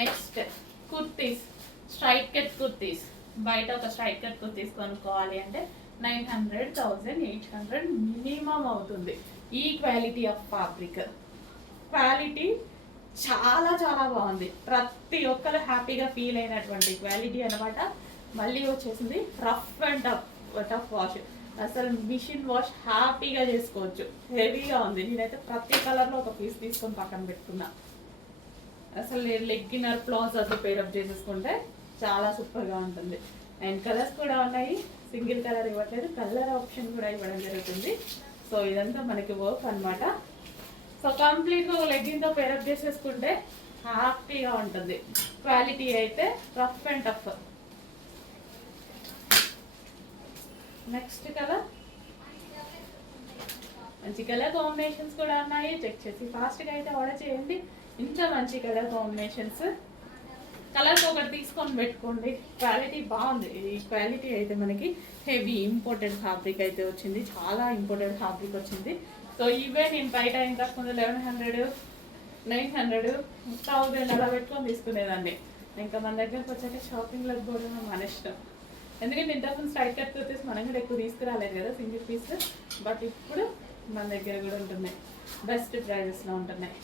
Next kurtis, straight cut kurtis. బయట ఒక straight cut kurtis కొనుక్కోవాలి అంటే 900, 1800 మినిమం అవుతుంది. ఈ క్వాలిటీ ఆఫ్ ఫ్యాబ్రిక్, క్వాలిటీ చాలా చాలా బాగుంది. ప్రతి ఒక్కరు హ్యాపీగా ఫీల్ అయినటువంటి క్వాలిటీ అనమాట. మళ్ళీ వచ్చేసింది రఫ్ అండ్ టఫ్ వాష్. అసలు మిషన్ వాష్ హ్యాపీగా చేసుకోవచ్చు. హెవీగా ఉంది. నేనైతే ప్రతి కలర్లో ఒక పీస్ తీసుకొని పక్కన పెట్టుకున్నా. అసలు లెగ్గినర్ ప్లాజోతో పేరప్ చేసేసుకుంటే చాలా సూపర్గా ఉంటుంది. అండ్ కలర్స్ కూడా ఉన్నాయి. సింగిల్ కలర్ ఇవ్వట్లేదు, కలర్ ఆప్షన్ కూడా ఇవ్వడం జరుగుతుంది. సో ఇదంతా మనకి వర్క్ అనమాట. సో కంప్లీట్గా ఒక లెగ్గిన్తో పేరప్ చేసేసుకుంటే హ్యాపీగా ఉంటుంది. క్వాలిటీ అయితే rough and tough. Next colour, మంచి కలర్ కాంబినేషన్స్ కూడా ఉన్నాయి. చెక్ చేసి ఫాస్ట్గా అయితే ఆర్డర్ చేయండి. ఇంకా మంచి కలర్ కాంబినేషన్స్. కలర్స్ ఒకటి తీసుకొని పెట్టుకోండి. క్వాలిటీ బాగుంది. ఈ క్వాలిటీ అయితే మనకి హెవీ ఇంపోర్టెడ్ ఫ్యాబ్రిక్ అయితే వచ్చింది. చాలా ఇంపోర్టెడ్ ఫ్యాబ్రిక్ వచ్చింది. సో ఇవే నేను బయట ఇంతకుముందు 1100, 900, 1000 అలా పెట్టుకొని తీసుకునేదాన్ని. ఇంకా మన దగ్గరకు వచ్చాక షాపింగ్లకు కూడా మన ఇష్టం. ఎందుకంటే ఇంతకుముందు స్ట్రైట్ కట్ కుర్తీస్ మనం కూడా ఎక్కువ తీసుకురాలేదు కదా సింగిల్ పీస్. బట్ ఇప్పుడు మన దగ్గర కూడా ఉంటున్నాయి, బెస్ట్ ప్రైజెస్లో ఉంటున్నాయి.